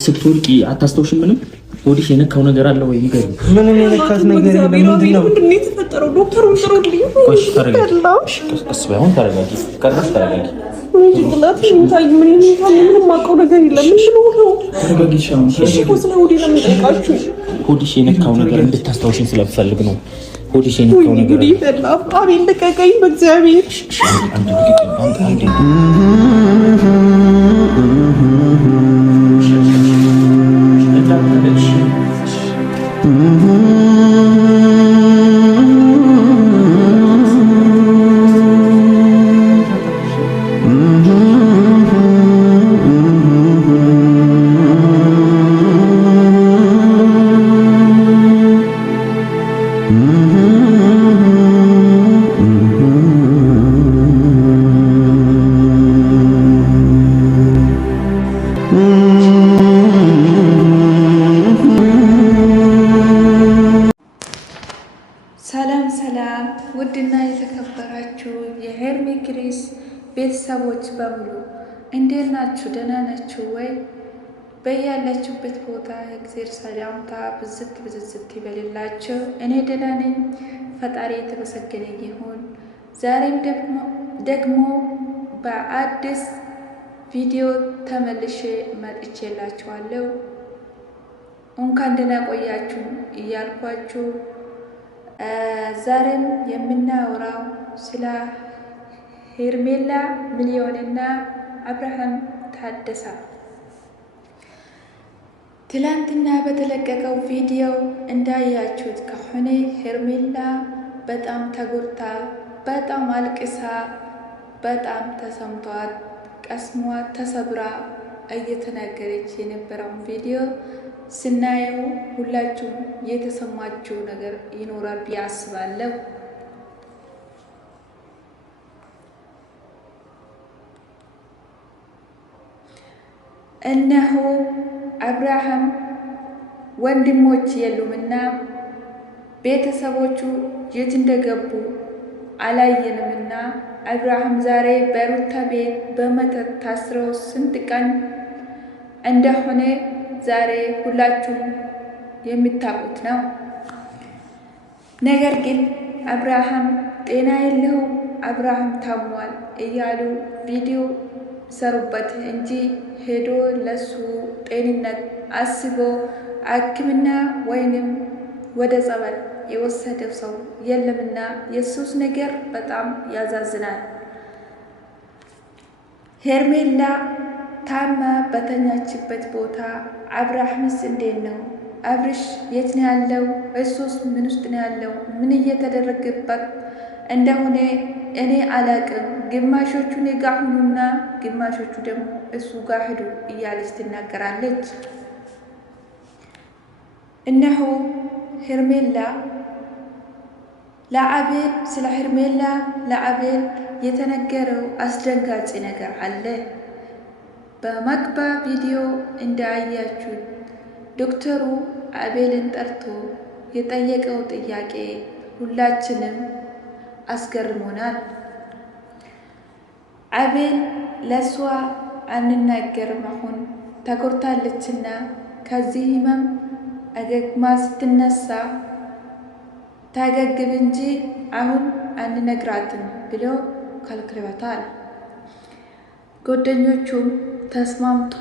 ስትወርቂ አታስታውሽም? ምንም ሆድሽ የነካው ነገር አለ ወይ? ይገርም። ምንም የነካት ነገር የለም። ምንድን ነው የተፈጠረው? ዶክተሩን ጥሩልኝ። ቆሽ ተረጋጊ። ቀስ በይ፣ አሁን ተረጋጊ። ቀርበሽ ተረጋጊ። ምንም የማውቀው ነገር የለም። ምንድን ነው? ተረጋጊ። ስለ ሆዴ ለምን ጠይቃችሁ? ሆድሽ የነካው ነገር እንድታስታውሽኝ ስለምፈልግ ነው። ሆድሽ የነካው ነገር አቤል ልቀቀኝ፣ በእግዚአብሔር ሰላም ውድና የተከበራችሁ የሄርሜ ግሬስ ቤተሰቦች በሙሉ እንዴት ናችሁ? ደህና ናችሁ ወይ? በያላችሁበት ቦታ የእግዚአብሔር ሰላምታ ብዝት ይበልላችሁ። እኔ ደህና ነኝ፣ ፈጣሪ የተመሰገነ ይሁን። ዛሬም ደግሞ በአዲስ ቪዲዮ ተመልሼ መጥቼላችኋለሁ። እንኳን ደህና ቆያችሁ እያልኳችሁ ዛሬም የምናወራው ስለ ሄርሜላ ሚሊዮንና አብርሃም ታደሰ። ትላንትና በተለቀቀው ቪዲዮ እንዳያችሁት ከሆነ ሄርሜላ በጣም ተጎድታ፣ በጣም አልቅሳ፣ በጣም ተሰምቷት፣ ቀስሟ ተሰብራ እየተናገረች የነበረውን ቪዲዮ ስናየው ሁላችሁም የተሰማችሁ ነገር ይኖራል ብዬ አስባለሁ። እነሆ አብርሃም ወንድሞች የሉምና ቤተሰቦቹ የት እንደገቡ አላየንምና አብርሃም ዛሬ በሩታ ቤት በመተት ታስረው ስንት ቀን እንደሆነ ዛሬ ሁላችሁም የምታውቁት ነው። ነገር ግን አብርሃም ጤና የለውም፣ አብርሃም ታሟል እያሉ ቪዲዮ ሰሩበት እንጂ ሄዶ ለሱ ጤንነት አስቦ ሕክምና ወይንም ወደ ጸበል የወሰደው ሰው የለምና የሱስ ነገር በጣም ያዛዝናል። ሄርሜላ ታማ በተኛችበት ቦታ አብርሃምስ እንዴት ነው? አብርሽ የት ነው ያለው? እሱስ ምን ውስጥ ነው ያለው? ምን እየተደረገበት እንደሆነ እኔ አላቅም። ግማሾቹ እኔ ጋ ሁኑና ግማሾቹ ደግሞ እሱ ጋር ሂዱ እያለች ትናገራለች። እነሆ ሄርሜላ ለአቤል ስለ ሄርሜላ ለአቤል የተነገረው አስደንጋጭ ነገር አለ። በመግባ ቪዲዮ እንዳያችሁት ዶክተሩ አቤልን ጠርቶ የጠየቀው ጥያቄ ሁላችንም አስገርሞናል። አቤል ለሷ አንናገርም፣ አሁን ተጎድታለችና ከዚህ ህመም አገግማ ስትነሳ ታገግም እንጂ አሁን አንነግራትም ብሎ ከልክለዋታል። ጓደኞቹም ተስማምቶ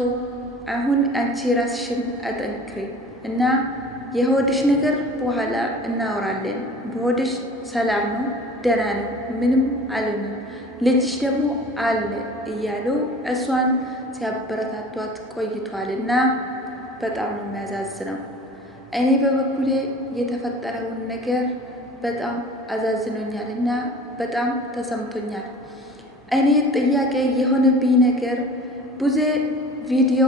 አሁን አንቺ ራስሽን አጠንክሪ እና የሆድሽ ነገር በኋላ እናወራለን፣ በሆድሽ ሰላም ነው፣ ደህና ነው፣ ምንም አልሆነም፣ ልጅሽ ደግሞ አለ እያሉ እሷን ሲያበረታቷት ቆይቷልና በጣም ነው የሚያዛዝነው። እኔ በበኩሌ የተፈጠረውን ነገር በጣም አዛዝኖኛልና በጣም ተሰምቶኛል። እኔ ጥያቄ የሆነብኝ ነገር ብዙ ቪዲዮ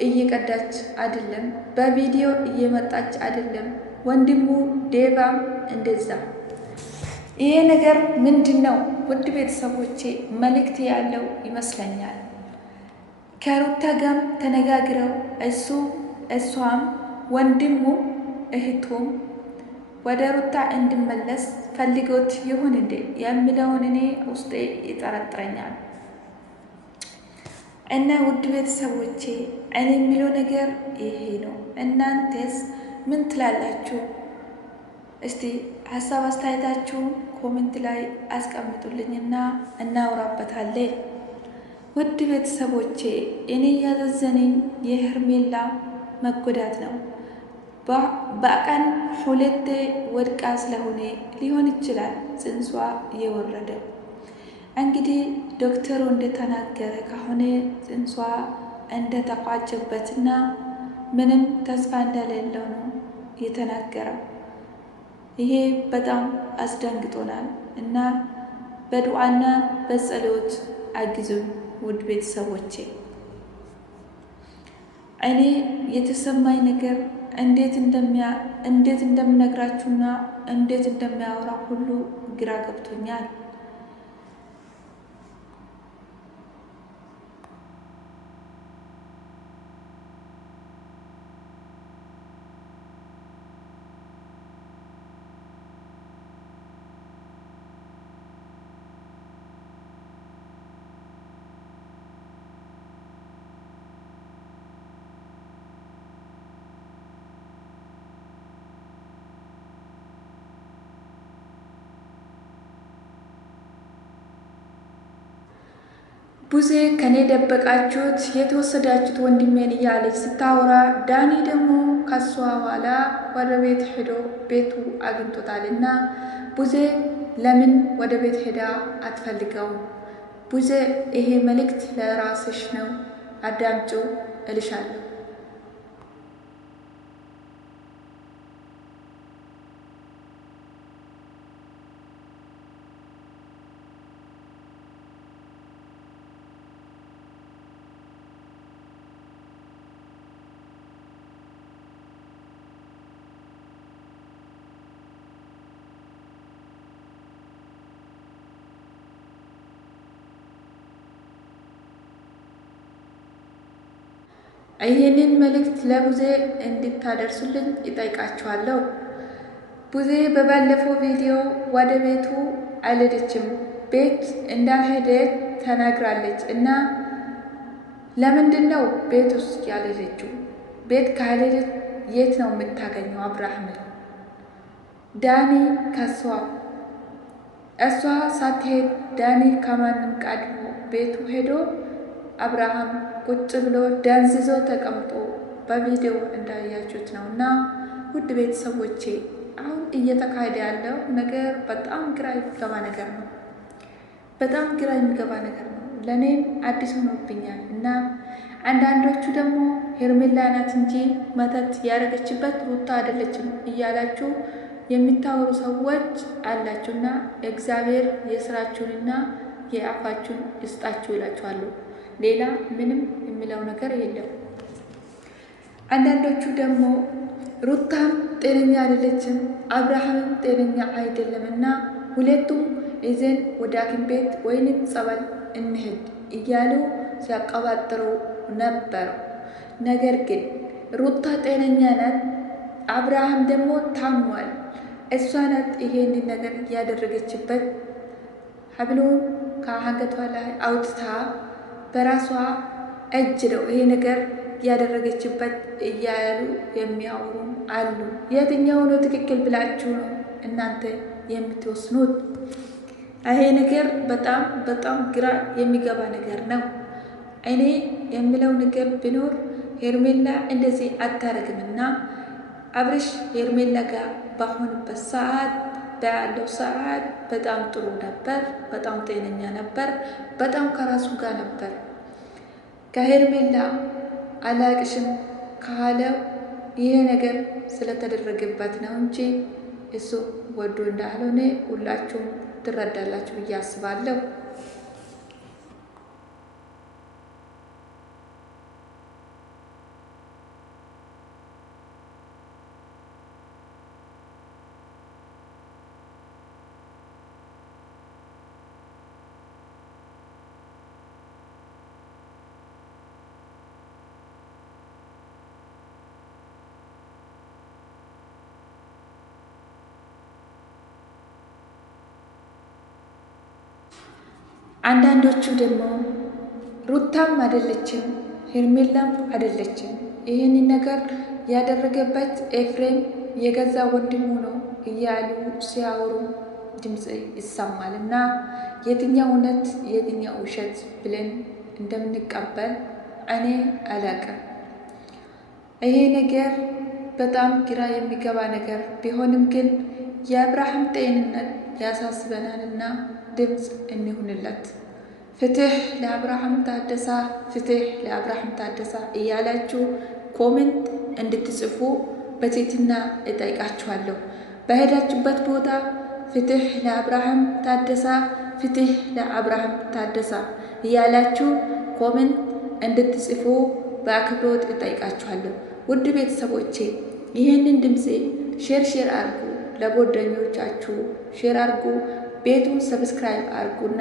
እየቀዳች አይደለም፣ በቪዲዮ እየመጣች አይደለም። ወንድሙ ዴቫም እንደዛ። ይሄ ነገር ምንድን ነው? ውድ ቤተሰቦቼ መልእክት ያለው ይመስለኛል። ከሩታ ጋርም ተነጋግረው እሷም ወንድሙ እህቱም ወደ ሩታ እንድመለስ ፈልጎት ይሁን እንዴ የሚለውን እኔ ውስጤ ይጠረጥረኛል። እና ውድ ቤተሰቦቼ እኔ የሚለው ነገር ይሄ ነው። እናንተስ ምን ትላላችሁ? እስቲ ሀሳብ አስተያየታችሁን ኮሜንት ላይ አስቀምጡልኝና እናውራበታለን። ውድ ቤተሰቦቼ እኔ ያዘዘነኝ የሄርሜላ መጎዳት ነው። በቀን 2 ወድቃ ስለሆነ ሊሆን ይችላል ጽንሷ የወረደው። እንግዲህ ዶክተሩ እንደተናገረ ከሆነ ጽንሷ እንደተቋጨበትና ምንም ተስፋ እንደሌለው ነው የተናገረው። ይሄ በጣም አስደንግጦናል እና በዱዓና በጸሎት አግዙን ውድ ቤተሰቦቼ። እኔ የተሰማኝ ነገር እንዴት እንደምነግራችሁና እንዴት እንደሚያወራ ሁሉ ግራ ገብቶኛል። ቡዜ ከኔ ደበቃችሁት የተወሰዳችሁት ወንድሜን እያለች ስታወራ፣ ዳኒ ደግሞ ከሷ ኋላ ወደ ቤት ሄዶ ቤቱ አግኝቶታልና ቡዜ ለምን ወደ ቤት ሄዳ አትፈልገውም? ቡዜ ይሄ መልእክት ለራስሽ ነው፣ አዳምጪው እልሻለሁ። ይህንን መልእክት ለቡዜ እንድታደርሱልኝ ይጠይቃችኋለሁ። ቡዜ በባለፈው ቪዲዮ ወደ ቤቱ አልሄደችም፣ ቤት እንዳልሄደ ተናግራለች እና ለምንድን ነው ቤት ውስጥ ያልሄደችው? ቤት ካልሄደች የት ነው የምታገኘው አብርሃምን? ዳኒ እሷ ሳትሄድ ዳኒ ከማንም ቀድሞ ቤቱ ሄዶ አብርሃም ቁጭ ብሎ ደንዝዞ ተቀምጦ በቪዲዮ እንዳያችሁት ነው። እና ውድ ቤተሰቦቼ አሁን እየተካሄደ ያለው ነገር በጣም ግራ የሚገባ ነገር ነው። በጣም ግራ የሚገባ ነገር ነው። ለእኔም አዲስ ሆኖብኛል። እና አንዳንዶቹ ደግሞ ሄርሜላ ናት እንጂ መተት ያደረገችበት ሩታ አይደለችም እያላችሁ የሚታወሩ ሰዎች አላችሁና እግዚአብሔር የስራችሁንና የአፋችሁን ይስጣችሁ ይላችኋለሁ። ሌላ ምንም የሚለው ነገር የለም። አንዳንዶቹ ደግሞ ሩታም ጤነኛ አይደለችም፣ አብርሃምም ጤነኛ አይደለም እና ሁለቱም ይዘን ወደ ሐኪም ቤት ወይንም ጸበል እንሄድ እያሉ ሲያቀባጥሩ ነበሩ። ነገር ግን ሩታ ጤነኛ ናት፣ አብርሃም ደግሞ ታሟል። እሷ ናት ይሄንን ነገር ያደረገችበት። ሀብሉን ከአንገቷ ላይ አውጥታ በራሷ እጅ ነው ይሄ ነገር ያደረገችበት እያሉ የሚያወሩ አሉ። የትኛው ነው ትክክል ብላችሁ ነው እናንተ የምትወስኑት? ይሄ ነገር በጣም በጣም ግራ የሚገባ ነገር ነው። እኔ የምለው ነገር ቢኖር ሄርሜላ እንደዚህ አታረግምና አብርሽ ሄርሜላ ጋር ባሆንበት ሰዓት ያለው ሰዓት በጣም ጥሩ ነበር፣ በጣም ጤነኛ ነበር፣ በጣም ከራሱ ጋር ነበር። ከሄርሜላ አላቅሽም ካለው ይሄ ነገር ስለተደረገበት ነው እንጂ እሱ ወዶ እንዳልሆነ ሁላችሁም ትረዳላችሁ ብዬ አስባለሁ። አንዳንዶቹ ደግሞ ሩታም አይደለችም፣ ሄርሜላም አይደለችም። ይህን ነገር ያደረገበት ኤፍሬም የገዛ ወንድሙ ነው እያሉ ሲያወሩ ድምፅ ይሰማል። እና የትኛው እውነት የትኛው ውሸት ብለን እንደምንቀበል እኔ አላቅም። ይሄ ነገር በጣም ግራ የሚገባ ነገር ቢሆንም ግን የአብርሃም ጤንነት ያሳስበናልና ድምፅ እንሁንለት። ፍትህ ለአብርሃም ታደሳ፣ ፍትህ ለአብርሃም ታደሳ እያላችሁ ኮሜንት እንድትጽፉ በትህትና እጠይቃችኋለሁ። በሄዳችሁበት ቦታ ፍትህ ለአብርሃም ታደሳ፣ ፍትህ ለአብርሃም ታደሳ እያላችሁ ኮሜንት እንድትጽፉ በአክብሮት እጠይቃችኋለሁ። ውድ ቤተሰቦቼ ይህንን ድምፄ ሼር አርጉ፣ ለጓደኞቻችሁ ሼር አርጉ፣ ቤቱን ሰብስክራይብ አርጉና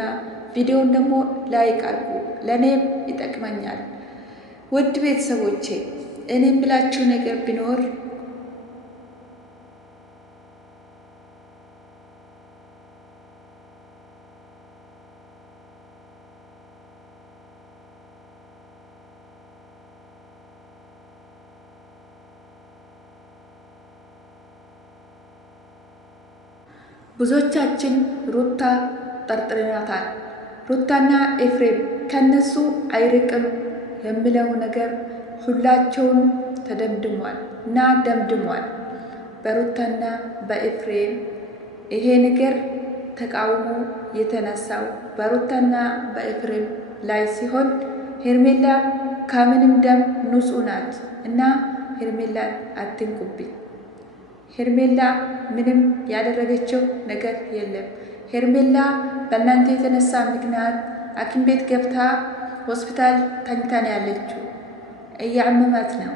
ቪዲዮውን ደግሞ ላይክ አርጉ። ለእኔም ይጠቅመኛል። ውድ ቤተሰቦቼ እኔም ብላችሁ ነገር ቢኖር ብዙዎቻችን ሩታ ጠርጥረናታል። ሩታና ኤፍሬም ከነሱ አይርቅም የሚለው ነገር ሁላቸውን ተደምድሟል እና ደምድሟል። በሩታና በኤፍሬም ይሄ ነገር ተቃውሞ የተነሳው በሩታና በኤፍሬም ላይ ሲሆን ሄርሜላ ከምንም ደም ንጹህ ናት እና ሄርሜላን አትንኩብኝ። ሄርሜላ ምንም ያደረገችው ነገር የለም። ሄርሜላ በእናንተ የተነሳ ምክንያት ሐኪም ቤት ገብታ ሆስፒታል ተኝታን ያለችው እያመማት ነው።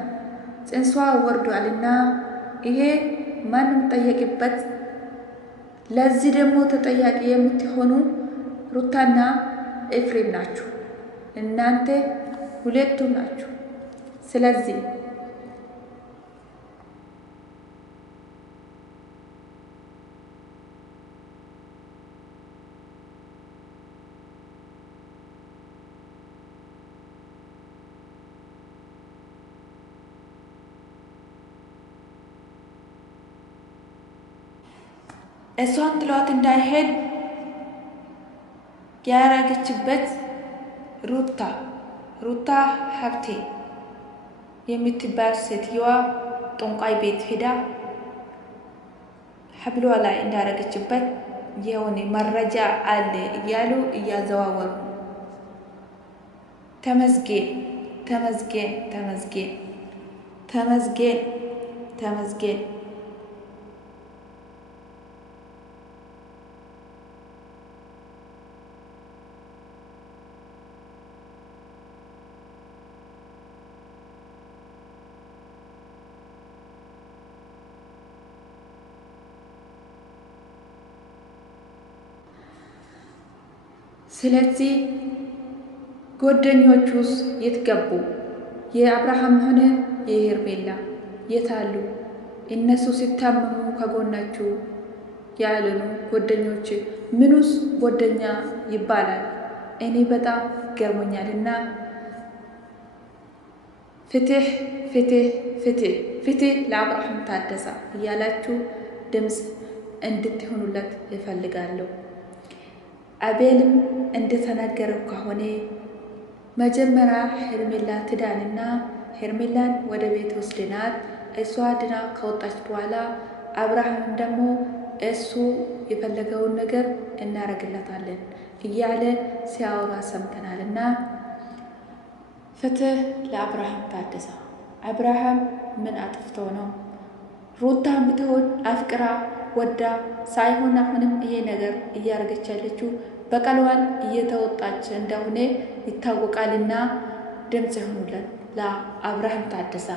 ጽንሷ ወርዷልና ይሄ ማንም ጠየቅበት። ለዚህ ደግሞ ተጠያቂ የምትሆኑ ሩታና ኤፍሬም ናችሁ። እናንተ ሁለቱ ናችሁ። ስለዚህ እሷን ጥሏት እንዳይሄድ ያረገችበት ሩታ ሀብቴ የምትባል ሴትየዋ ጦንቃይ ቤት ሄዳ ሀብሏ ላይ እንዳረገችበት የሆነ መረጃ አለ እያሉ እያዘዋወሩ ተመስገን ተመስገን ተመስገን ተመስገን ተመስገን። ስለዚህ ጓደኞቹስ የት ገቡ? የአብርሃም ሆነ የሄርሜላ የት አሉ? እነሱ ሲታመሙ ከጎናችሁ ያለኑ ጓደኞች ምኑስ ጓደኛ ይባላል? እኔ በጣም ገርሞኛልና ፍትህ ፍትህ ፍትህ ፍትህ ለአብርሃም ታደሳ እያላችሁ ድምፅ እንድትሆኑለት እፈልጋለሁ። አቤልም እንደተናገረው ከሆነ መጀመሪያ ሄርሜላ ትዳንና ሄርሜላን ወደ ቤት ወስደናት እሷ ድና ከወጣች በኋላ አብርሃምም ደግሞ እሱ የፈለገውን ነገር እናረግለታለን እያለ ሲያወራ ሰምተናልና ፍትህ ለአብርሃም ታደሳ። አብርሃም ምን አጥፍቶ ነው? ሩታን ብትሆን አፍቅራ ወዳ ሳይሆን አሁንም ይሄ ነገር እያደረገች ያለችው በቀልዋን እየተወጣች እንደሆነ ይታወቃልና ድምፅ ይሆኑለት ለአብርሃም ታደሳ።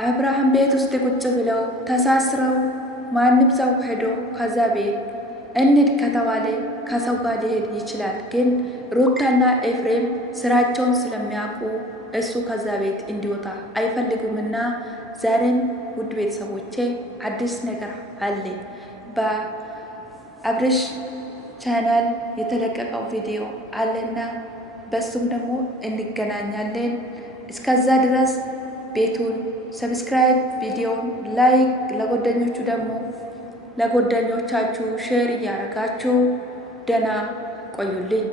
አብርሃም ቤት ውስጥ ቁጭ ብለው ተሳስረው ማንም ሰው ሄዶ ከዛ ቤት እንድ ከተባለ ከሰው ጋር ሊሄድ ይችላል። ግን ሩታና ኤፍሬም ስራቸውን ስለሚያውቁ እሱ ከዛ ቤት እንዲወጣ አይፈልጉምና ዛሬም ውድ ቤተሰቦቼ አዲስ ነገር አለ። በአብርሽ ቻናል የተለቀቀው ቪዲዮ አለና በሱም ደግሞ እንገናኛለን። እስከዛ ድረስ ቤቱን ሰብስክራይብ፣ ቪዲዮን ላይክ፣ ለጓደኞቹ ደግሞ ለጓደኞቻችሁ ሼር እያረጋችሁ ደህና ቆዩልኝ።